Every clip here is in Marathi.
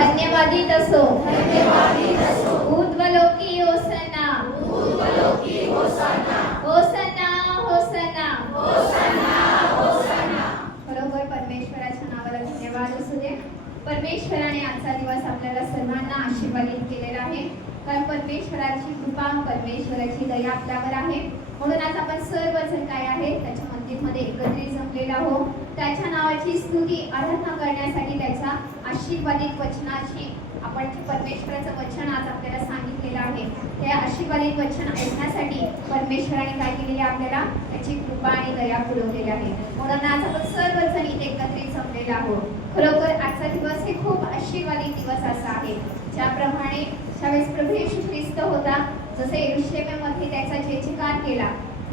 धन्यवादित असो ऊर्ध्वलोकी होसना होसना होसना बरोबर. परमेश्वराच्या नावाला धन्यवाद असू दे. परमेश्वराने आजचा दिवस आपल्याला सर्वांना आशीर्वादित केलेला आहे, कारण परमेश्वराची कृपा, परमेश्वराची दया आपल्यावर आहे. म्हणून आज आपण सर्वजण काय आहे त्याच्या मंदिरमध्ये एकत्रित जमलेलो आहोत, त्याच्या नावाची स्तुती आराधना करण्यासाठी, त्याच्या आशीर्वादित वचनाची आपण जे परमेश्वराचं वचन आज आपल्याला सांगितलेलं आहे त्या आशीर्वादित वचन ऐकण्यासाठी परमेश्वराने काय केलेले आपल्याला त्याची कृपा आणि दया पुरवलेली आहे. म्हणून आज आपण सर्वजण इथे एकत्रित जमलेलो आहोत. खरोखर आजचा दिवस हे खूप आशीर्वादित दिवस असा आहे, ज्याप्रमाणे ज्यावेळेस प्रभू येशू ख्रिस्त होता, जसे यरूशलेममध्ये त्याचा जयजयकार केला,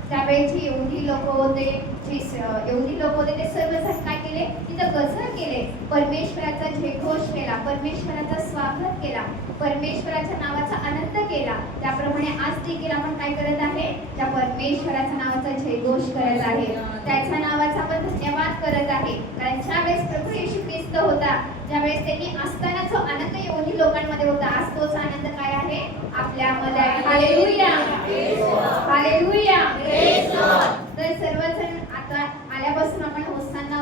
त्यावेळेस जी यहुदी लोक होते ते सर्वजण काय केले, तिथं गजर केले, परमेश्वराचा जयघोष केला, परमेश्वराचा स्वागत केला, परमेश्वराच्या नावाचा आनंद केला. त्याप्रमाणे आज देखील आपण काय करत आहे, त्या परमेश्वराच्या नावाचा जयघोष करत आहे, त्याच्या नावाचा आपण धन्यवाद करत आहे. कारण ज्यावेळेस प्रभू येशू ख्रिस्त होता, ज्यावेळेस त्यांनी असताना जो आनंद यहुदी लोकांमध्ये होता, आज तोच आनंद काय आहे आपल्यामध्ये आहे. Hallelujah hallelujah. तर सर्वजण आता आल्यापासून आपण होसाना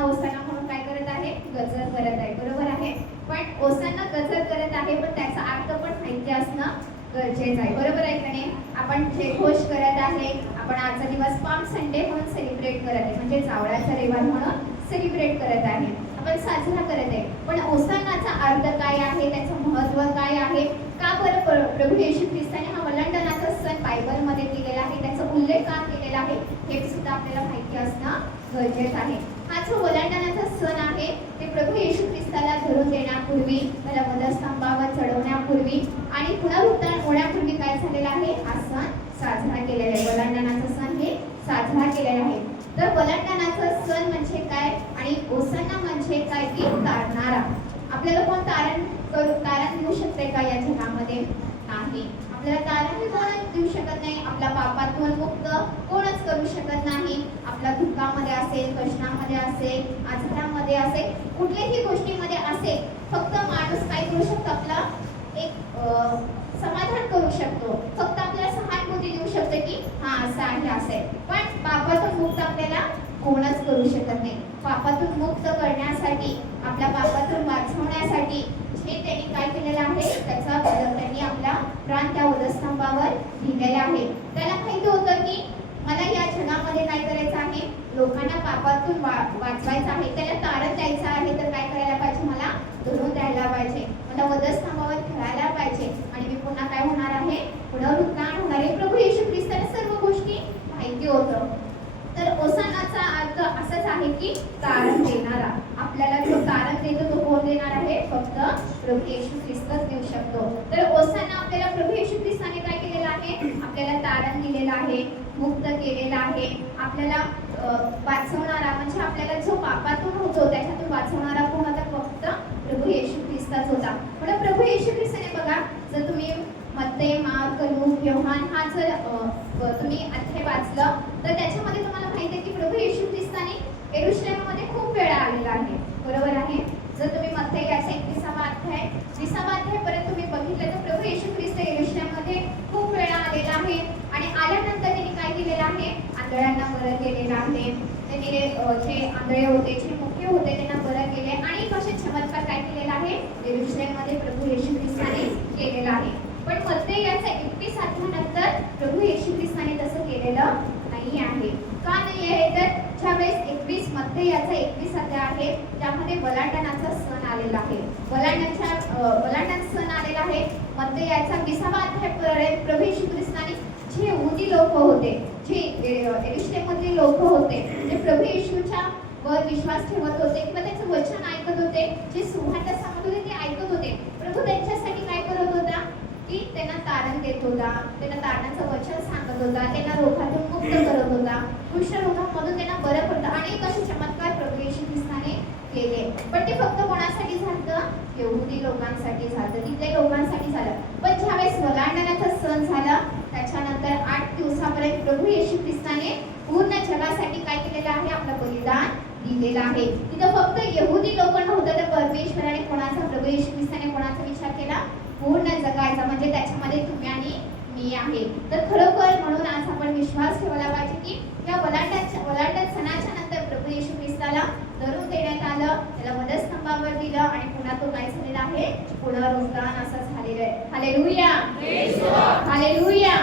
म्हणून काय करत आहे, गजर करत आहे, बरोबर आहे. पण होसाना गजर करत आहे, पण त्याचा अर्थ पण माहिती असणं गरजेचं आहे, बरोबर आहे का नाही. आपण जे घोष करत आहे, आपण आजचा दिवस पाम संडे म्हणून सेलिब्रेट करत आहे, म्हणजे जावळाचा रविवार म्हणून सेलिब्रेट करत आहे, आपण साजरा करत आहे. पण होसानाचा अर्थ काय आहे, त्याचं महत्त्व काय आहे, का बरं प्रभू येशू ख्रिस्ताने हा वलांडनाचा सण बायबलमध्ये दिलेला आहे, त्याचा उल्लेख का केलेला आहे हे सुद्धा आपल्याला माहिती असणं गरजेचं आहे. हा जो वलांडनाचा सण आहे ते प्रभू येशू ख्रिस्ताला धरून देण्यापूर्वी, त्याला वधस्तंभावर चढवण्यापूर्वी आणि पुनरुत्थान होण्यापूर्वी काय झालेला आहे, हा सण साजरा केलेला आहे. वलांडनाचा सण हे साजरा केलेला आहे. तर वलांडनाचा सण म्हणजे काय आणि होसाना म्हणजे काय की तारणारा. आपल्याला कोण तारण देऊ शकते का या जगामध्ये? नाही. आपल्याला तारण कोणच देऊ शकत नाही. आपल्या पापातून मुक्त कोणच करू शकत नाही. आपल्या दुःखामध्ये असेल, कष्टामध्ये असेल, आजारामध्ये असेल, कुठल्याही गोष्टीमध्ये असेल, फक्त माणूस काय करू शकतो, आपला एक समाधान करू शकतो, फक्त आपल्याला सहानुभूती देऊ शकते की हा असं आहे असेल. पण पापातून मुक्त आपल्याला कोणच करू शकत नाही. पापातून मुक्त करण्यासाठी, आपल्या पापातून वाचवण्यासाठी जे त्यांनी काय केलेलं आहे, त्याचा त्यांनी आपला प्राण त्या वधस्तंभावर दिलेला आहे. त्याला माहिती होतं की मला या जगामध्ये काय करायचं आहे, लोकांना पापातून वाचवायचं आहे, त्याला तारण द्यायचं आहे, तर काय करायला पाहिजे, मला धरून द्यायला पाहिजे, मला वधस्तंभावर खेळायला पाहिजे आणि मी पुन्हा काय होणार आहे, पुनरुत्थान होणार आहे. प्रभू येशू ख्रिस्ताला सर्व गोष्टी माहिती होतं. तर होसानाचा अर्थ असाच आहे की तारण देणारा. आपल्याला जो तारण देतो तो कोण देणार आहे, फक्त प्रभू येशू ख्रिस्तच देऊ शकतो. तर होसाना आपल्याला प्रभू येशू ख्रिस्ताने काय केलेलं आहे, आपल्याला तारण दिलेलं आहे, मुक्त केलेलं आहे, आपल्याला वाचवणारा, म्हणजे आपल्याला जो पापातून होतो त्याच्यातून वाचवणारा कोण होता, फक्त प्रभू येशू ख्रिस्तच होता. म्हणून प्रभू येशू ख्रिस्ताने बघा, जर तुम्ही मत्ते, मार्क, लूक, योहान हा जर तुम्ही अध्याय वाचलं तर त्याच्यामध्ये तुम्हाला माहिती आहे की प्रभू येशू ख्रिस्ताने यरूशलेममध्ये खूप वेळा आलेला आहे, बरोबर आहे. जर तुम्ही मत्ते याचा 21वा अध्याय 20वा अध्याय पर्यंत तुम्ही बघितलं तर प्रभू येशू ख्रिस्त यरूशलेममध्ये खूप वेळा आलेला आहे आणि आल्यानंतर त्यांनी काय केलेलं आहे, आंधळ्यांना बरं केलेलं आहे. त्यांनी जे आंधळे होते, जे मुके होते त्यांना बरं केले आणि असे चमत्कार काय केलेला आहे, यरूशलेममध्ये प्रभू येशू ख्रिस्ताने केलेला आहे. पण मत्ते याचा 21 अध्यायानंतर प्रभू येशू ख्रिस्ताने तसं केलेलं नाही आहे. का नाही आहे, तर ज्यावेळेस मत्ते याचा 21 अध्याय आहे त्यामध्ये वलांडनाचा सण आलेला आहे. वलांडन सण आलेला आहे. मत्ते याचा 20वा अध्याय प्रभू येशू ख्रिस्ताने जे यहुदी लोक होते, जे यरूशलेममधले लोक होते, जे प्रभू येशूच्या वर विश्वास ठेवत होते किंवा त्याचं वचन ऐकत होते, जे सुवार्ता सांगत होते ते ऐकत होते, प्रभू त्यांच्यासाठी काय करत होता की त्यांना तारण देत होता, त्यांना तारणाचं वचन सांगत होता, त्यांना रोगातून मुक्त करत होता, कुष्ठरोगामधून त्यांना बरं पडतं. अनेक असे चमत्कार प्रभू येशू ख्रिस्ताने केले. पण ते फक्त कोणासाठी झालं, यहुदी लोकांसाठी झालं, तिथल्या लोकांसाठी झालं. पण ज्यावेळेस वलांडनाचा सण झाला त्याच्यानंतर 8 दिवसापर्यंत प्रभू येशू ख्रिस्ताने पूर्ण जगासाठी काय केलेलं आहे, आपलं बलिदान दिलेलं आहे. तिथं फक्त यहुदी लोक नव्हतं, तर परमेश्वराने कोणाचा, प्रभू येशू ख्रिस्ताने कोणाचा पूर्ण जगायचा, म्हणजे त्याच्यामध्ये तुम्ही आणि मी आहे. तर खरोखर म्हणून आज आपण विश्वास ठेवला पाहिजे की या वलांडत सणाच्या नंतर प्रभू येशू ख्रिस्ताला धरून देण्यात आलं, त्याला वधस्तंभावर दिलं आणि पुन्हा तो काय झालेला आहे, पुनरुत्थान असं झालेलं आहे. Hallelujah, hallelujah.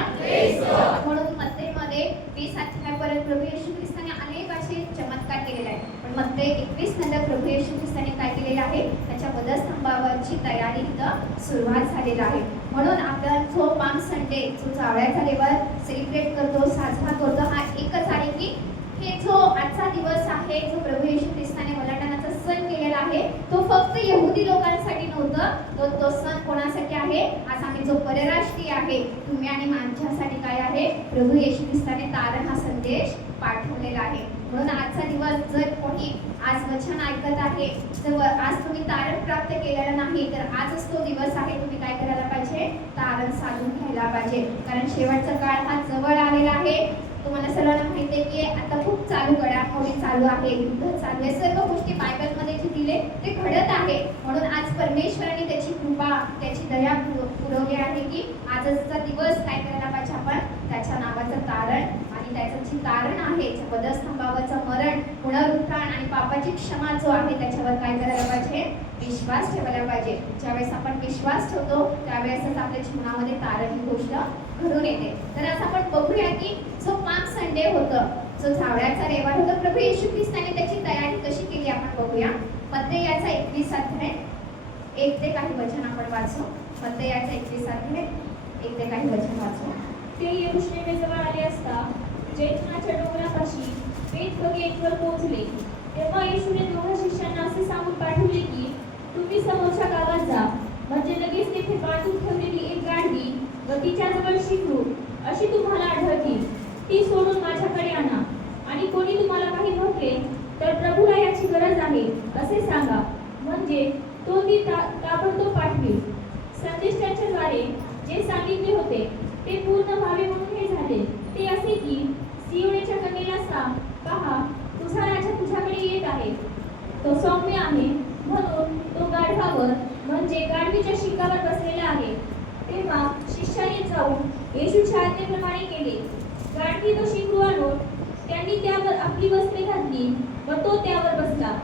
म्हणून मत्तेमध्ये 20 अध्यायापर्यंत प्रभू येशू ख्रिस्ताने अनेक असे चमत्कार केलेले आहेत. पण मत्ते 21 नंतर प्रभू येशू ख्रिस्ताने काय केलेलं आहे, त्याच्या वधस्तंभावरची तयारी इथं सुरुवात झालेली आहे. म्हणून आपण जो पाम संडे जो जावळ्याचा देवाला सेलिब्रेट करतो, साजरा करतो, हा एकच आहे की हे जो आजचा दिवस आहे, जो प्रभू येशू ख्रिस्ताने वलांडणाचा सण केलेला आहे, तो फक्त यहुदी लोकांसाठी नव्हतं, तो सण कोणासाठी आहे, आज आम्ही जो परराष्ट्रीय आहे, तुम्ही आणि माझ्यासाठी काय आहे, प्रभू येशू ख्रिस्ताने तारण हा संदेश पाठवलेला आहे. म्हणून आजचा दिवस जर कोणी आज वचन ऐकत आहे, जर आज तुम्ही तारण प्राप्त केलेलं नाही, तर आजच तो दिवस आहे, तुम्ही काय करायला पाहिजे, तारण साधून घ्यायला पाहिजे. कारण शेवटचा काळ हा जवळ आलेला आहे. तुम्हाला सर्वांना माहिती आहे की आता खूप घडामोडी चालू आहे, युद्ध चालू आहे, सर्व गोष्टी बायबलमध्ये जे दिले ते घडत आहे. म्हणून आज परमेश्वराने त्याची कृपा, त्याची दया पुरवली आहे की आजचा दिवस काय करायला पाहिजे, आपण त्याच्या नावाचं तारण आणि त्याचं जे तारण आहे, वधस्तंभावरचं मरण, पुनरुत्थान आणि पापाची क्षमा जो आहे, त्याच्यावर काय करायला पाहिजे, विश्वास ठेवायला पाहिजे. ज्यावेळेस आपण विश्वास ठेवतो त्यावेळेसच आपल्या जीवनामध्ये तारण ही गोष्ट घडून येते. तर आज आपण बघूया की जो पाम संडे होतं, जो जावळ्याचा रविवार होता, प्रभू येशू ख्रिस्ताने त्याची तयारी कशी केली आपण बघूया. मत्ते याचा 21 अध्याय 1 ते काही वचन आपण वाचू. मत्ते याचा 21 अध्याय 1 ते काही वचन वाचू. ते यरूशलेमेजवळ आले असता जैतुनाच्या डोंगरापाशी बेतफगेवर पोहोचले. तेव्हा येशूने 2 शिष्यांना असे सांगून पाठवले की तुम्ही समोरच्या गावात जा, म्हणजे लगेच तेथे बांधून ठेवलेली एक गाढवी व तिच्याजवळ शिखरू अशी तुम्हाला आढळतील, ती सोडून माझ्याकडे आणा. आणि कोणी तुम्हाला काही म्हटले तर प्रभूला याची गरज आहे असे सांगा, म्हणजे तो ती ताबडतोब पाठवेल. संदेशाच्याद्वारे जे सांगितले होते ते पूर्ण व्हावे म्हणून हे झाले. ते असे की सियोनेच्या कन्येला सांग, पहा तुझा राजा तुझ्याकडे येत आहे, तो सौम्य आहे म्हणून तो गाढवावर म्हणजे गाढवीच्या शिंगावर बसलेला आहे. तेव्हा शिष्याने जाऊन येशूच्या आज्ञेप्रमाणे केले. गाढवी तो शिंगरू आणून त्यांनी त्यावर आपली वस्त्रे घातली व तो त्यावर बसला.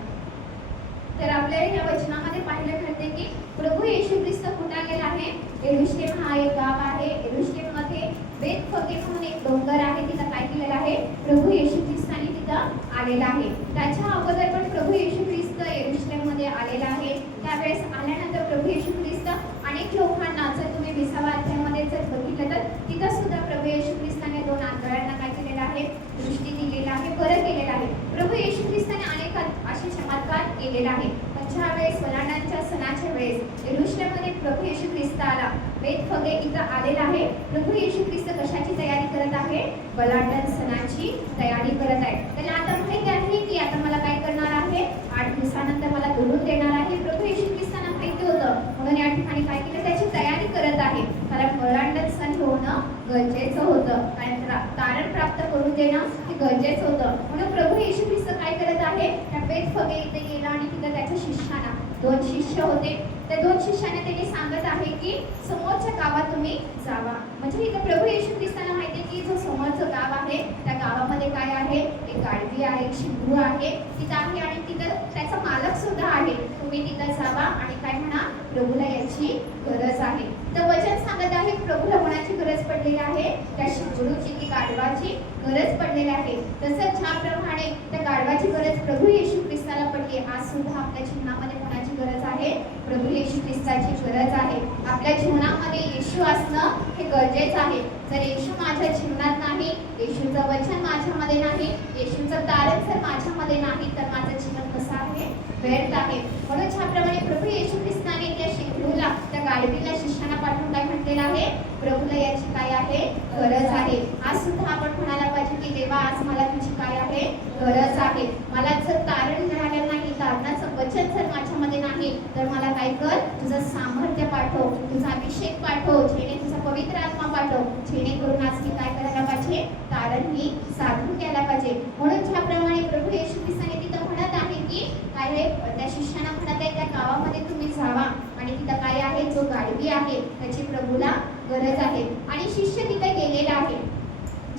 तर आपल्याला या वचनामध्ये पाहायला मिळते की प्रभू येशू ख्रिस्त कुठे गेला आहे, यरूशलेम हा एक गाव आहे. यरूशलेममध्ये बेतफगे म्हणून एक डोंगर आहे, तिथं काय केलेलं आहे, प्रभू येशू ख्रिस्ताने तिथं आलेला आहे. त्याच्या अगोदर पण प्रभू येशू ख्रिस्त यरूशलेममध्ये आलेला आहे. त्यावेळेस आल्यानंतर प्रभू येशू ख्रिस्त अनेक लोकांना, जर तुम्ही 20व्या अध्यायामध्ये जर बघितलं तर तिथं सुद्धा प्रभू येशू ख्रिस्ताने 2 आंधळ्यांना काय केलेलं आहे, दृष्टी दिलेला आहे, बरं केलेलं आहे. प्रभू येशू ख्रिस्ताने अनेक असे चमत्कार केलेला आहे. पण ज्या वेळेस वलांडांच्या सणाच्या वेळेस यरूशलेममध्ये प्रभू येशू ख्रिस्त आला, बेतफगे इथं आलेला आहे. प्रभू येशू ख्रिस्त कशाची तयारी करत आहे, वलांडण सणाची तयारी करत आहे. त्याला आता माहिती आहे की आता मला काय करणार आहे, 8 दिवसानंतर मला धरून देणार आहे. प्रभू येशू ख्रिस्तांना माहिती होतं, म्हणून या ठिकाणी काय केलं, त्याची तयारी करत आहे. कारण वलांडण सण होणं गरजेचं होतं, कारण तारण प्राप्त करून देणं हे गरजेचं होतं. म्हणून प्रभू येशू ख्रिस्त काय करत आहे, त्या बेतफगे इथे गेला आणि तिथं त्याच्या शिष्याना 2 शिष्य होते, त्या 2 शिष्यांना त्यांनी सांगत आहे की समोरच्या गावात तुम्ही जावा. म्हणजे इथं प्रभू येशू ख्रिस्तांना माहिती की जो समोरचं गाव आहे त्या गावामध्ये काय आहे, एक गाढवी आहे, एक शिंगरू आहे तिथं आहे आणि तिथं त्याचा मालक सुद्धा आहे. तुम्ही तिथं जावा आणि काय म्हणा, प्रभूला याची गरज आहे. तर वचन सांगत आहे प्रभूला कोणाची गरज पडलेली आहे, त्या शिंगरूची, ती गाढवाची गरज पडलेली आहे. तसंच ज्याप्रमाणे त्या गाढवाची गरज प्रभू येशू ख्रिस्ताला पडली, आज सुद्धा आपल्या जीवनामध्ये कोणाची गरज आहे, प्रभू येशू ख्रिस्ताची गरज आहे. आपल्या जीवनामध्ये येशू असणं हे गरजेचं आहे. जर येशू माझ्या जीवनात नाही, येशूचं वचन माझ्यामध्ये नाही, येशूचं तारण जर माझ्यामध्ये नाही, तर माझं जीवन कसं आहे, व्यर्थ आहे. म्हणून ज्याप्रमाणे प्रभू येशू ख्रिस्ताने त्या शिंगरूला, त्या गाढवीला, शिष्यांना पाठवून काय म्हटलेलं आहे, प्रभूला याची काय आहे, गरज आहे. आज सुद्धा आपण म्हणायला पाहिजे की देवा आज मला तुझी काय आहे, गरज आहे. मला जर तारण मिळालं नाही, तारणाचं वचन जर माझ्यामध्ये नाही, तर मला काय कर, तुझं सामर्थ्य पाठव, तुझा अभिषेक पाठव, जेणे तुझा पवित्र आत्मा पाठव, जेणेकरून आज मी काय करायला पाहिजे, तारण मी साधून घ्यायला पाहिजे. म्हणून ज्याप्रमाणे प्रभू येशू ख्रिस्ताने तिथं म्हणत आहे की काय आहे, त्या शिष्यांना म्हणत आहे त्या गावामध्ये तुम्ही जावा आणि तिथं काय आहे, आहे, जो गाढवी आहे त्याची प्रभूला गरज आहे. आणि शिष्य तिथे गेलेला आहे.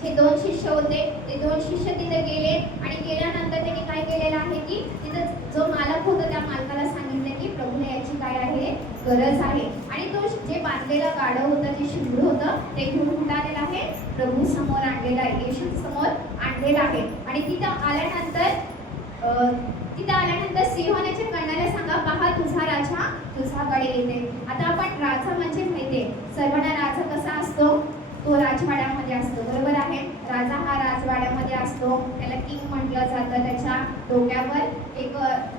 जे 2 शिष्य होते ते 2 शिष्य तिथे गेले आणि गेल्यानंतर त्यांनी काय केलेलं आहे की तिथं जो मालक होता त्या मालकाला सांगितलं की प्रभूला याची काय आहे गरज आहे. आणि तो जे बांधलेलं गाढव होतं, जे शिंगरू होतं ते घेऊन कुठं आलेलं आहे, प्रभू समोर आणलेलं आहे, येशू समोर आणलेलं आहे. आणि तिथं आल्यानंतर सिंहाच्या कण्याला सांगा, पहा तुझा राजा तुझ्याकडे येते. आता आपण राजा म्हणजे माहितीये सर्वांना राजा कसा असतो, तो राजवाड्यामध्ये असतो, बरोबर आहे. राजा हा राजवाड्यामध्ये असतो, त्याला किंग म्हटलं जातं. त्याच्या डोक्यावर एक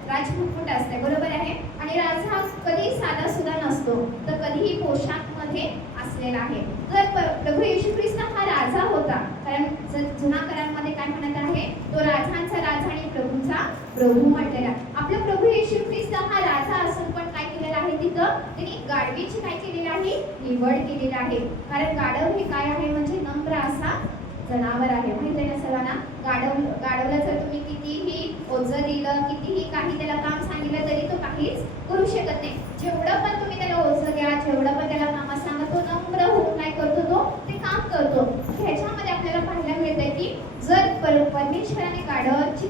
राजमुकुट असते, बरोबर आहे. आणि राजा हा कधी साधा सुद्धा नसतो, तर कधीही पोशाखमध्ये असलेला आहे. तर प्रभू येशू ख्रिस्त हा राजा होता, कारण जुना करारामध्ये काय म्हणत आहे, तो राजांचा राजा आणि प्रभूचा प्रभू म्हटलेला. आपला प्रभू येशू ख्रिस्त हा राजा असून पण काय केलेला आहे, तिथं त्यांनी गाढवीची काय केलेली आहे, निवड केलेली आहे. कारण गाढव हे काय आहे म्हणजे नम्र असा जनावर आहे, माहिती आहे ना सर्वांना. गाढवला जर तुम्ही कितीही ओझं दिलं, कितीही काही त्याला काम सांगितलं तरी तो काहीच करू शकत नाही. जेवढं पण तुम्ही त्याला ओझं द्या, जेवढं पण त्याला कामं सांगा, तो नम्र होऊन काय करतो, तो ते काम करतो. ह्याच्यामध्ये आपल्याला पाहायला मिळतंय की जर परमेश्वराने गाढवाची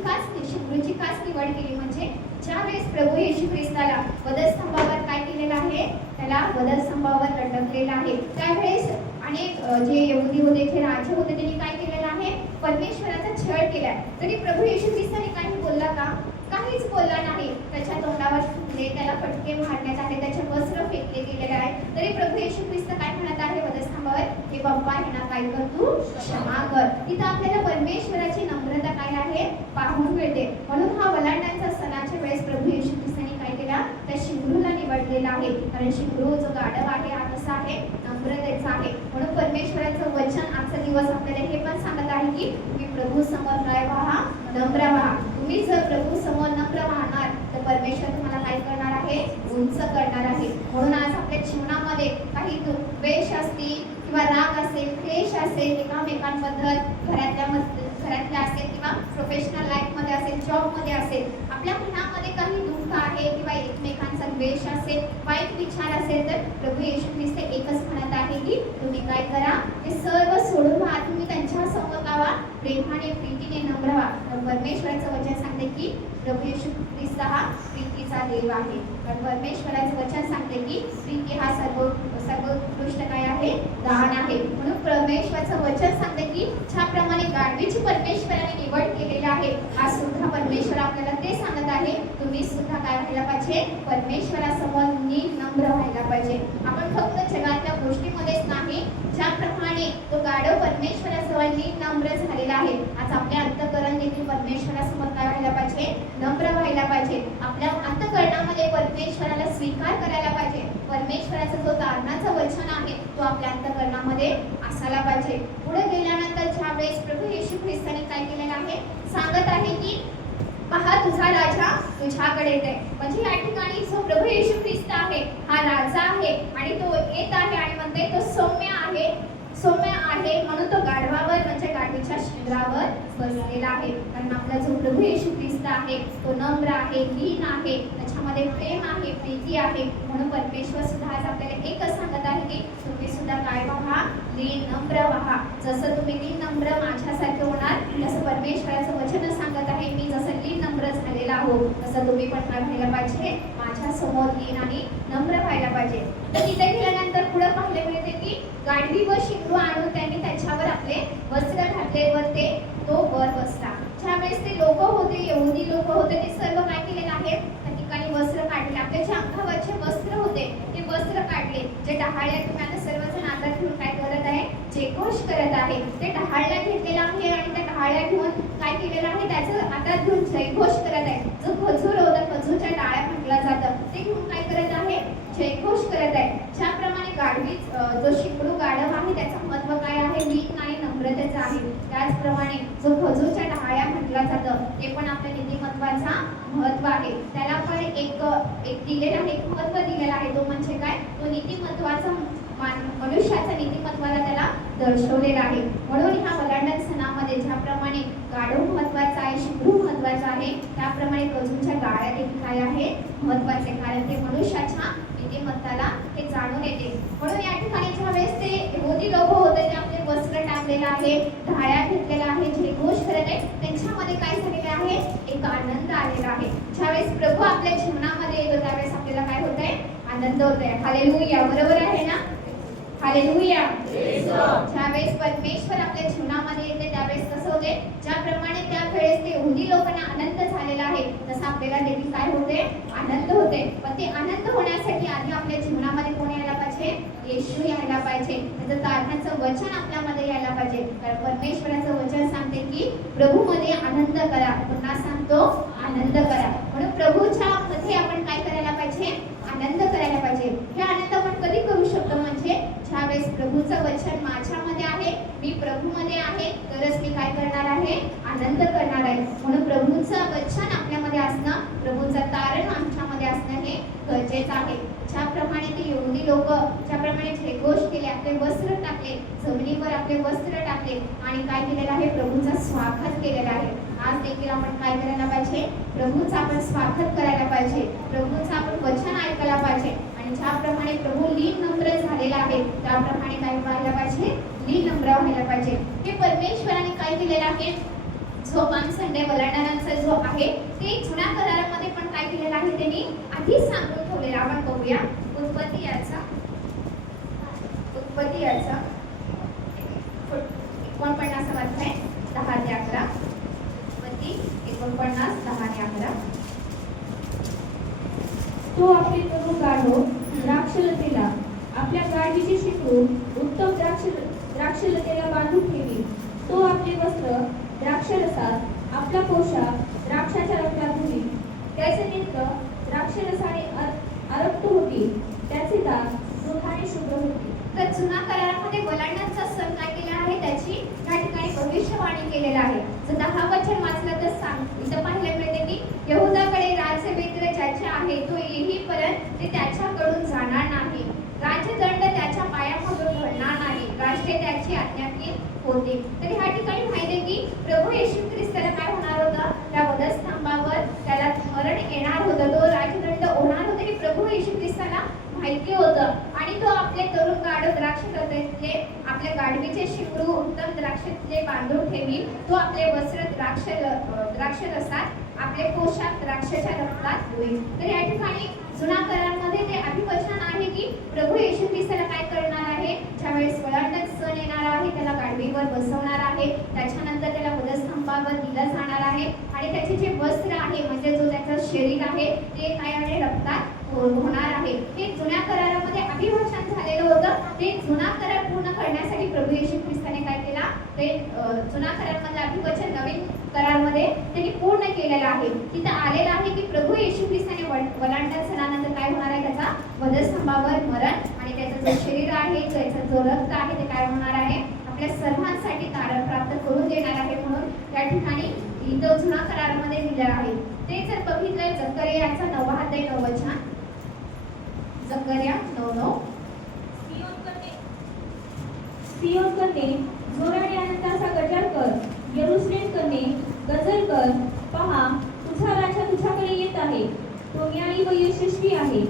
शिंगरूची खास निवड केली, म्हणजे ज्या वेळेस प्रभू येशू ख्रिस्ताला वधस्तंभावर काय केलेलं आहे, त्याला वधस्तंभावर लटकलेलं आहे, त्यावेळेस अनेक जे यहुदी होते, जे राजे होते, त्यांनी काय केलेलं आहे, परमेश्वराचा छळ केलाय. तरी प्रभू येशू ख्रिस्ताने काही बोलला का, काहीच बोलला नाही. त्याच्या तोंडावर फुटले, त्याला फटके मारण्यात आले, त्याचे वस्त्र फेकले गेलेले आहे. तरी प्रभू येशू ख्रिस्त काय म्हणत आहे वधस्तंभावर, हे बाप्पा ह्यांना काय कर, तू क्षमा कर. तिथं आपल्याला परमेश्वराची नम्रता काय आहे पाहून मिळते. म्हणून हा वलांडांचा सणाच्या वेळेस प्रभू येशू ख्रिस्ताने काय केला, त्या शिंगरूला निवडलेला आहे. कारण शिंगरू जो गाढव आहे हा कसा आहे, नम्रतेचा आहे. म्हणून परमेश्वराचं वचन आजचा दिवस आपल्याला हे पण सांगत आहे की तुम्ही प्रभू समोर काय व्हा, नम्र व्हा. तुम्ही जर प्रभू समोर नम्र राहणार तर परमेश्वर तुम्हाला काय करणार आहे, उंच करणार आहे. म्हणून आज आपल्या जीवनामध्ये काही द्वेष असतील किंवा राग असेल, क्लेश असेल, एकामेकांबद्दल घरातल्या असेल किंवा प्रोफेशनल लाईफमध्ये असेल, जॉबमध्ये असेल, आपल्या मनामध्ये काही दुःख आहे किंवा एकमेकांचा द्वेष असेल, वाईट विचार असेल, तर प्रभू येशू ख्रिस्त एकच म्हणत आहे की तुम्ही काय करा, ते सर्व सोडून व्हा. तुम्ही त्यांच्या समोर व्हा, प्रेमाने प्रीतीने नम्र व्हा. तर परमेश्वराचं वचन सांगते की प्रभू येशू ख्रिस्त हा प्रीतीचा देव आहे. कारण परमेश्वराचं वचन सांगते की प्रीती हा सर्वोत्कृष्ट काय आहे, दान आहे. म्हणून परमेश्वराचं वचन सांगते की ज्याप्रमाणे गाढवीची परमेश्वराने निवड केलेली आहे, आज सुद्धा परमेश्वर आपल्याला ते सांगत आहे, तुम्ही सुद्धा काय व्हायला पाहिजे, परमेश्वरासमोर नीट नम्र व्हायला पाहिजे. आपण फक्त जगातल्या गोष्टीमध्येच नाही, ज्याप्रमाणे तो गाढव परमेश्वरासमोर नीट नम्र झालेला आहे, आज आपल्या अंतःकरण देखील परमेश्वरासमोर काय व्हायला पाहिजे, नम्र व्हायला पाहिजे. आपल्या अंतःकरणामध्ये परमेश्वराला स्वीकार करायला पाहिजे. परमेश्वराचा जो तारणाचं वचन आहे तो आपल्या अंतःकरणामध्ये असायला पाहिजे. पुढे गेल्यानंतर ज्या वेळेस प्रभू येशू ख्रिस्ताने काय केलेलं आहे, सांगत आहे की पहा तुझा राजा तुझ्याकडे येते. म्हणजे या ठिकाणी जो प्रभू येशू ख्रिस्त आहे हा राजा आहे आणि तो येत आहे आणि म्हणते तो सौम्य आहे म्हणून तो गाढवावर म्हणजे गाढवीच्या शिंगरावर बसलेला आहे. कारण आपला जो प्रभू येशू ख्रिस्त आहे तो नम्र आहे, दीन आहे, त्याच्यामध्ये प्रेम आहे, प्रीती आहे. म्हणून परमेश्वर सुद्धा आज आपल्याला एकच सांगत आहे की तुम्ही सुद्धा काय व्हा, दीन नम्र व्हा. जसं तुम्ही दीन नम्र माझ्यासारखे होणार, तसं परमेश्वराचं वचन सांगत आहे, मी जसं दीन नम्र झालेला आहो तसं तुम्ही पण काय व्हायला पाहिजे, माझ्या समोर दीन आणि नम्र व्हायला पाहिजे. तर तिथे गेल्यानंतर पुढे पाहायला मिळते की गाढवी व शिंगरू आणून त्यांनी त्याच्यावर आपले वस्त्र घातले व तो वर बसला. ज्यावेळेस ते लोक होते, यहुदी लोक होते, ते सर्व काय केलेले आहेत, त्या ठिकाणी वस्त्र काढले. आपल्या जे अंगावरचे वस्त्र होते ते वस्त्र काढले. जे डहाळ्या तुम्ही आता सर्वजण हातात घेऊन काय करत आहे, जयघोष करत आहे. ते डहाळ्या घेतलेला आहे आणि त्या डहाळ्या घेऊन काय केलेलं आहे, त्याचं हातात घेऊन जयघोष करत आहे. जो खजूर होता, खजूरच्या डाळ्या म्हटलं जातं, ते घेऊन काय करत आहे, जयघोष करत आहे. ज्याप्रमाणे गाढवी जो शिंगरू गाढव आहे त्याचं महत्व काय आहे, नीट नाही नम्रतेचं आहे. त्याचप्रमाणे जो खजूरच्या डहाळ्या म्हटलं जातं ते पण आपल्या नीतिमत्वाचा महत्व आहे. त्याला पण एक दिलेला आहे, एक महत्व दिलेला आहे. तो म्हणजे काय, तो नीतिमत्वाचा मनुष्याच्या नीतिमत्वाला त्याला दर्शवलेला आहे. म्हणून ह्या वलांडण सणामध्ये ज्याप्रमाणे गाढव महत्वाचा आहे, शिंगरू महत्वाचा आहे, त्याप्रमाणे खजूरच्या डाळ्या देखील काय आहे, महत्वाचे. कारण ते मनुष्याच्या नीतिमत्ताला हे जाणून येते. म्हणून या ठिकाणी ज्यावेळेस ते यहुदी लोक होते ते आपले वस्त्र टाकलेलं आहे, ढाळ्या घेतलेल्या आहे, जयघोष करत आहे, त्यांच्यामध्ये काय झालेलं आहे, एक आनंद आलेला आहे. ज्यावेळेस प्रभू आपल्या जीवनामध्ये येतो त्यावेळेस आपल्याला काय होतंय, आनंद होतोय. हालेलुया, बरोबर आहे ना? हालेलुया. ज्यावेळेस परमेश्वर आपल्या जीवनामध्ये येते त्यावेळेस कसं होते, ज्याप्रमाणे त्यावेळेस ते यहुदी लोकांना आनंद झालेला आहे तसं आपल्याला देखील काय होते, आनंद होते. पण ते आनंद होण्यासाठी आधी आपल्या जीवनामध्ये कोण यायला पाहिजे, येशू यायला पाहिजे. त्याचं तारणाचं वचन आपल्यामध्ये यायला पाहिजे. कारण परमेश्वराचं वचन सांगते की प्रभूमध्ये आनंद करा. पुन्हा सांगतो, आनंद करा. म्हणून प्रभूच्या मध्ये आपण काय करायला पाहिजे, आनंद करायला पाहिजे. हे आनंद आपण कधी करू शकतो, म्हणजे ज्यावेळेस प्रभूचं वचन माझ्यामध्ये आहे, मी प्रभूमध्ये आहे, तरच मी काय करणार आहे, आनंद करणार आहे. म्हणून प्रभूचं वचन आपल्यामध्ये असणं, प्रभूचं तारण आमच्यामध्ये असणं हे गरजेचं आहे. ज्याप्रमाणे ते यहुदी लोक ज्याप्रमाणे जयघोष केले, आपले वस्त्र टाकले, जमिनीवर आपले वस्त्र टाकले आणि काय केलेलं आहे, प्रभूचा स्वागत केलेला आहे. आज देखील आपण काय करायला पाहिजे, प्रभूचा आपण स्वागत करायला पाहिजे, प्रभूचं आपण वचन ऐकायला पाहिजे. आणि ज्याप्रमाणे प्रभू लीन नम्र झालेला आहे त्याप्रमाणे काय व्हायला पाहिजे, लीन नम्र व्हायला पाहिजे. हे परमेश्वराने काय केलेलं आहे, जो पाम संडे वलांडणांचा जो आहे ते जुन्या करारामध्ये पण काय केलेलं आहे, त्यांनी आधीच सांगून ठेवलेलं. आपण बघूया उत्पत्ती याचा 49 अध्याय 10 ते 11. उत्पत्ती 49 10 ते 11. तो आपले तरू गाढव द्राक्षलतेला, आपल्या गाढवीचे शिकरू उत्तम द्राक्षलतेला बांधून ठेवी. तो आपले वस्त्र द्राक्षरसात, आपला पोशाख द्राक्षाच्या रक्तात धुवी. त्याचे नेत्र द्राक्षरसाने आरक्त होती, त्याचे दात दुधाने शुभ्र होती. तर जुन्या करारामध्ये वलांडणाचा सण काय केला आहे, त्याची या ठिकाणी भविष्यवाणी केलेला आहे. जर 10 वचन वाचलं तर इथं पाहायला मिळते की यहुदाकडे राज्यमित्र ज्याचे आहे तो येईपर्यंत ते त्याच्याकडून जाणार नाही, राजदंड त्याच्या पायामधून घडणार नाही, राष्ट्रे त्याची आज्ञाकीत होते. तर ह्या ठिकाणी माहिती आहे की प्रभू येशू ख्रिस्ताला काय होणार होतं, त्या वधस्तंभावर त्याला मरण येणार होतं, तो राजदंड होणार होता की प्रभू येशू ख्रिस्ताला माहिती होतं. आणि तो आपले तरुण गाढव द्राक्षरसातले, आपल्या गाढवीचे शिकरू उत्तम द्राक्षातले बांधून ठेवी. तो आपले वस्त्र द्राक्षरसात, आपले पोशाख द्राक्षाच्या रक्तात धुईल. तर या ठिकाणी जुन्या करारामध्ये ते अभिवचन आहे की प्रभू येशू ख्रिस्ताला काय करणार आहे, ज्यावेळेस वलांडण सण येणार आहे त्याला गाढवीवर बसवणार आहे, त्याच्यानंतर त्याला वधस्तंभावर दिलं जाणार आहे आणि त्याचे जे वस्त्र आहे म्हणजे जो त्याचं शरीर आहे ते काय आहे, रक्तात होणार आहे. हे जुन्या करारामध्ये अभिवचन झालेलं होतं. ते जुना करार पूर्ण करण्यासाठी प्रभू येशू ख्रिस्ताने काय केला, ते जुना करारामधलं अभिवचन नवीन करारमध्ये त्यांनी पूर्ण केलेलं आहे. तिथं आलेलं आहे की प्रभू येशू ख्रिस्ताने वलांडण सणानंतर काय होणार आहे, त्याचा वधस्तंभावर मरण आणि त्याचं जे शरीर आहे, त्याचा जो रक्त आहे ते काय होणार आहे, आपल्या सर्वांसाठी तारण प्राप्त करून देणार आहे. म्हणून या ठिकाणी इथं जुना करारामध्ये दिलेलं आहे. ते जर बघितलं जकरियाचा 9 अध्याय 9 वचन, जकरिया 9:9. सियोन कन्ये जोराने आनंदाचा गजर कर, यरूशलेम कन्ये गजर कर. पहा, तुझा राजा तुझ्याकडे येत आहे, तो न्यायी व यशस्वी आहे,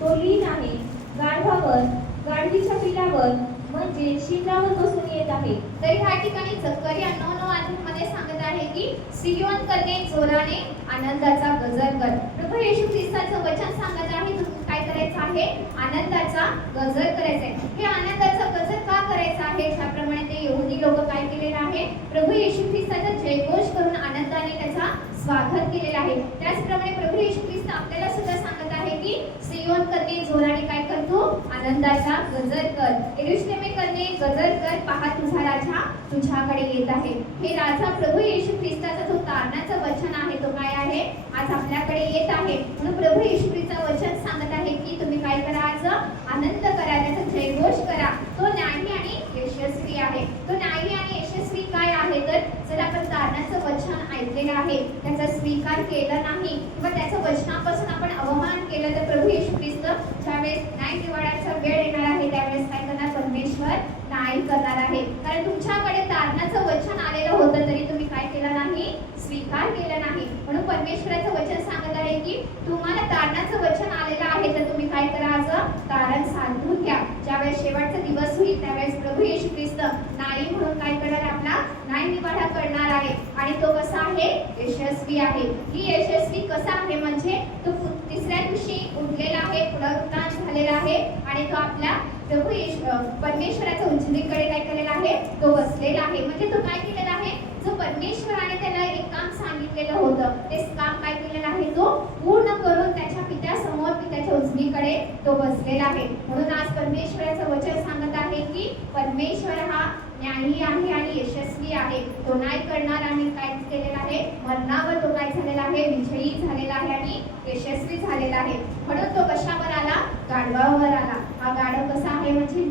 तो लीन आहे, गाढवावर गाढवीच्या पिलावर म्हणजे शिंगावर बसून येत आहे. तर ह्या ठिकाणी जकरिया 9:9 अध्यायामध्ये सांगत आहे की सियोन कन्ये जोराने आनंदाचा गजर कर. प्रभू येशू ख्रिस्ताचं वचन सांगत आहे तुम्ही काय करायचं आहे, आनंदाचा गजर करायचा आहे. हे आनंदाचा गजर का करायचा आहे, ज्याप्रमाणे ते यहुदी लोक काय केलेलं आहे, प्रभू येशू ख्रिस्ताचा जयघोष करून आनंदाने त्याचा स्वागत केलेलं आहे. त्याचप्रमाणे प्रभू येशू ख्रिस्त आपल्याला सुद्धा सांगत आहे की सियोन कन्ये जोराने काय करतो, आनंदाचा गजर कर, यरूशलेम कन्ये गजर कर, पहा तुझा राजा तुझ्याकडे येत आहे. हे राजा प्रभू येशू ख्रिस्ताचा जो तारणाचं वचन आहे तो काय आहे, आज आपल्याकडे येत आहे. म्हणून प्रभू येशू ख्रिस्ताचं वचन सांगत आहे की तुम्ही काय करा, आज आनंद करा, त्याचा जयघोष करा. तो न्यायी आणि यशस्वी आहे. तो न्यायी आणि यशस्वी काय आहे, तर जर आपण तारणाचं वचन ऐकलेलं आहे, त्याचा स्वीकार केला नाही किंवा त्याच्या वचनापासून आपण अवमान केलं तर प्रभू येशू ख्रिस्त ज्यावेळेस न्याय निवाडाचा वेळ येणार आहे त्यावेळेस काय करणार, परमेश्वर न्याय करणार आहे. कारण तुमच्याकडे तारणाचं वचन आलेलं होतं तरी तुम्ही काय केलं नाही, स्वीकार केला नाही. म्हणून परमेश्वराचं वचन सांगत आहे की तुम्हाला तारणाचं वचन आलेलं आहे तर तुम्ही काय करा, आज तारण साधून ज्यावेळेस शेवटचा दिवस होईल त्यावेळेस प्रभू येशू ख्रिस्त नाही म्हणून काय करणार आपला न्यायनिवाडा करणार आहे आणि तो कसा आहे यशस्वी आहे. ही यशस्वी कसा आहे म्हणजे तो तिसऱ्या दिवशी उठलेला आहे, पुनरुत्थान झालेला आहे आणि तो आपल्या प्रभू परमेश्वराच्या उजवीकडे काय केलेला आहे तो बसलेला आहे. म्हणजे तो काय केलेला आहे जो परमेश्वराने त्याला एक काम सांगितलेलं होतं ते काम काय केलेलं आहे तो पूर्ण करून त्याच्या पित्यासमोर पित्याच्या उजवीकडे तो बसलेला आहे. म्हणून आज परमेश्वराचं वचन सांगत आहे की परमेश्वर हा न्यायी आहे आणि यशस्वी आहे. तो न्याय करणार आणि काय केलेला आहे मरणावर तो काय झालेला आहे विजयी झालेला आहे आणि यशस्वी झालेला आहे. म्हणून तो कशावर आला गाढवावर आला. हा गाढव कसा आहे म्हणजे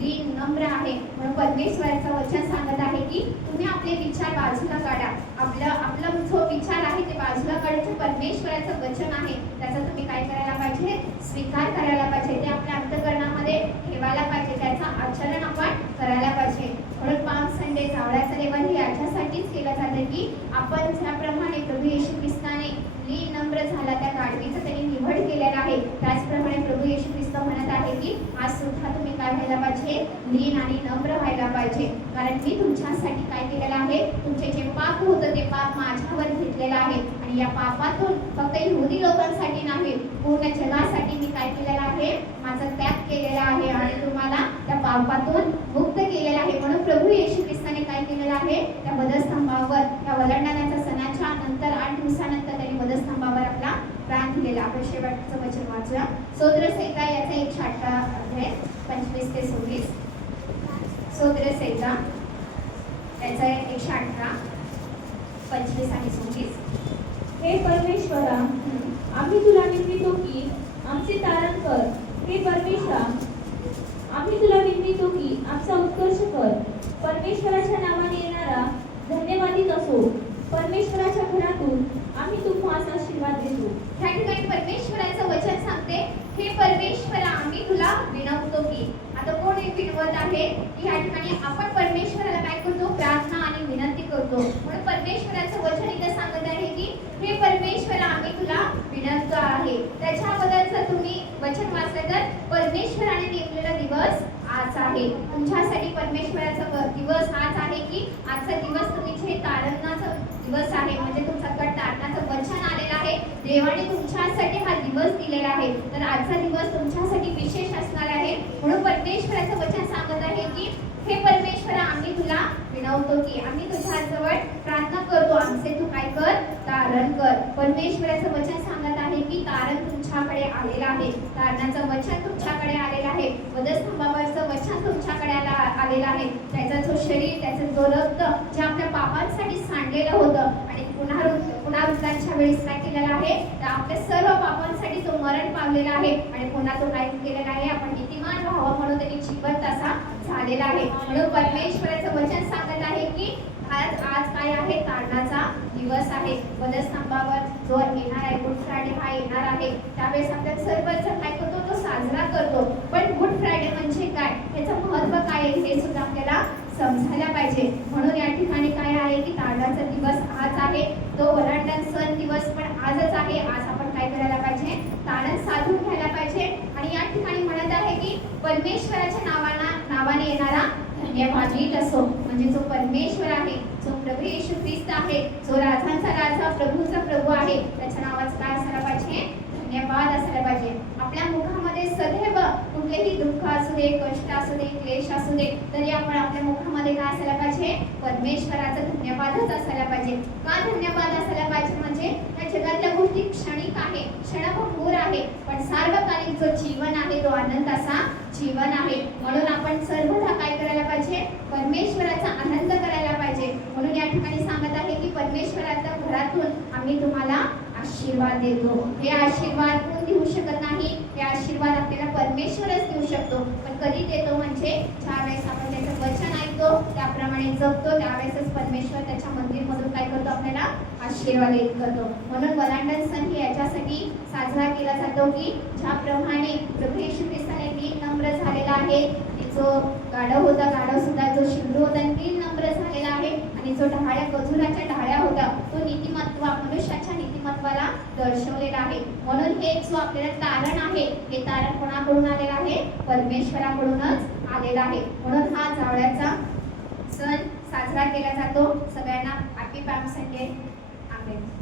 दीन नम्र आहे. म्हणून परमेश्वराचं वचन सांगत आहे की तुम्ही आपले विचार बाजूला काढा. आपला जो विचार आहे ते बाजूला काढायचं परमेश्वराचं वचन आहे त्याचा तुम्ही काय करायला पाहिजे स्वीकार करायला पाहिजे. ते आपल्या अंतःकरणामध्ये ठेवायला पाहिजे, त्याचं आचरण आपण करायला पाहिजे. म्हणून पाम संडे जावळाचं लेवल हे याच्यासाठीच केलं जातं की आपण ज्याप्रमाणे प्रभू येशू ख्रिस्ताने लीन नम्र झाला त्या गाढवीचं त्यांनी निवड केलेला आहे त्याचप्रमाणे प्रभू येशू ख्रिस्त म्हणत आहे की आज सुद्धा तुम्ही काय व्हायला पाहिजे लीन आणि नम्र व्हायला पाहिजे. कारण मी तुमच्यासाठी काय केलेलं आहे तुमचे जे पाप होतं ते पाप माझ्यावर घेतलेलं आहे आणि या पापातून फक्त यहुदी लोकांसाठी नाही पूर्ण जगासाठी मी काय केलेलं आहे माझा त्याग केलेला आहे आणि तुम्हाला त्या पापातून मुक्त केलेलं आहे. म्हणून प्रभू येशू ख्रिस्ताने काय केलेलं आहे त्या वधस्तंभावर त्या वलांडण्याच्या सणाच्या नंतर 8 दिवसानंतर त्यांनी वधस्तंभावर आपला प्राण दिलेला. आपण शेवटचं वचन वाचूया. स्तोत्रसंहिता याचा 118 अध्याय 25 ते 26. स्तोत्रसंहिता याचा 118 25 आणि 26. हे परमेश्वरा, आम्ही तुला विनवितो की आमचे तारण कर. हे परमेश्वरा, आम्ही तुला विनवितो की आमचा उत्कर्ष कर. परमेश्वराच्या नावाने येणारा धन्यवादित असो. परमेश्वराच्या घरातून आम्ही तुम्हास आशीर्वाद देतो. ह्या ठिकाणी परमेश्वराचं वचन सांगते हे परमेश्वरा आम्ही तुला विनवतो की. आता कोण विनवत आहे की ह्या ठिकाणी आपण परमेश्वराला काय करतो प्रार्थना आणि विनंती करतो. म्हणून परमेश्वराचं वचन इथे सांगत आहे की हे परमेश्वरा आम्ही तुला विनवतो आहे. त्याच्याबद्दल जर तुम्ही वचन वाचलं तर परमेश्वराने नेमलेला दिवस आज आहे. तुमच्यासाठी परमेश्वराचा दिवस आज आहे की आजचा दिवस तुम्ही जे तारणाचा दिवस आहे म्हणजे तुमचा कट तारणाचं वचन आलेलं आहे. देवाने तुमच्यासाठी हा दिवस दिलेला आहे तर आजचा दिवस तुमच्यासाठी विशेष असणार आहे. म्हणून परमेश्वराचं वचन सांगत आहे की हे परमेश्वरा आम्ही तुला विनवतो की आम्ही तुझ्याजवळ प्रार्थना करतो आमचे तू काय कर तारण कर. परमेश्वराचं वचन सांगत आहे की तारण तुमच्याकडे आलेलं आहे. तारणाचं वचन तुमच्याकडे आलेलं आहे. वधस्तंभावरचं वचन तुमच्याकडे आलेलं आहे. त्याचा जो शरीर त्याचं जो रक्त जे आपल्या पापांसाठी सांडलेलं होतं आणि पुनरुत्थानाच्या वेळेस काय केलेलं आहे तर आपल्या सर्व पापांसाठी तो मरण पावलेला आहे आणि पुन्हा तो काय केलेला आहे आपण नीतिमान व्हावं म्हणून त्यांनी जिवंत असा झालेला आहे. म्हणून परमेश्वराचं वचन सांगत आहे की आज काय आहे तारणाचा दिवस आहे. वधस्तंभावर जो येणार आहे गुड फ्रायडे हा येणार आहे त्यावेळेस आपण सर्वजण काय करतो तो साजरा करतो. पण गुड फ्रायडे म्हणजे काय त्याचं महत्त्व काय आहे हे सुद्धा आपल्याला समजायला पाहिजे. म्हणून या ठिकाणी काय आहे की तारणाचा दिवस आज आहे. तो वलांडण सण दिवस पण आजच आहे. आज आपण काय करायला पाहिजे तारण साधून घ्यायला पाहिजे. आणि या ठिकाणी म्हणत आहे की परमेश्वराच्या नावाने येणारा धन्यवादित असो. म्हणजे जो परमेश्वर आहे जो प्रभू येशू ख्रिस्त आहे जो राजांचा राजा प्रभूचा प्रभू आहे त्याच्या नावाचं काय असायला पाहिजे धन्यवाद असायला पाहिजे. आपल्या मुखामध्ये सदैव कुठलेही दुःख असू दे कष्ट असू दे क्लेश असू दे तरी आपण आपल्या मुखामध्ये काय असायला पाहिजे परमेश्वराचा धन्यवादच असायला पाहिजे. का धन्यवाद असायला पाहिजे म्हणजे या जगातल्या गोष्टी क्षणिक आहे क्षणभंगूर आहे पण सार्वकालिक जो जीवन आहे तो आनंदाचा जीवन आहे. म्हणून आपण सर्वदा काय करायला पाहिजे परमेश्वराचा आनंद करायला पाहिजे. म्हणून या ठिकाणी सांगत आहे की परमेश्वराच्या घरातून आम्ही तुम्हाला आशीर्वाद देतो. हे आशीर्वाद कोण देऊ शकत नाही. हे आशीर्वाद आपल्याला परमेश्वरच देऊ शकतो. पण कधी देतो म्हणजे ज्या वेळेस आपण त्याचं वचन ऐकतो त्याप्रमाणे जगतो त्यावेळेसच परमेश्वर त्याच्या मंदिरमधून काय करतो आपल्याला आशीर्वाद देत करतो. म्हणून वलांडण सण हे याच्यासाठी साजरा केला जातो की ज्याप्रमाणे प्रभू येशू ख्रिस्ताने दीन नम्र झालेला आहे. जो गाढव होता गाढव सुद्धा जो शिंगरू होता दीन नम्र झालेला आहे आणि जो खजुराच्या ढाळ्या होता तो नीतिमत्व मनुष्याच्या नीतिमत्वाला दर्शवलेला आहे. म्हणून हे जो आपल्याला तारण आहे हे तारण कोणाकडून आलेलं आहे? परमेश्वराकडूनच आलेलं आहे. म्हणून हा जावळ्याचा सण साजरा केला जातो. सगळ्यांना हॅपी पॅम संडे. आमेन.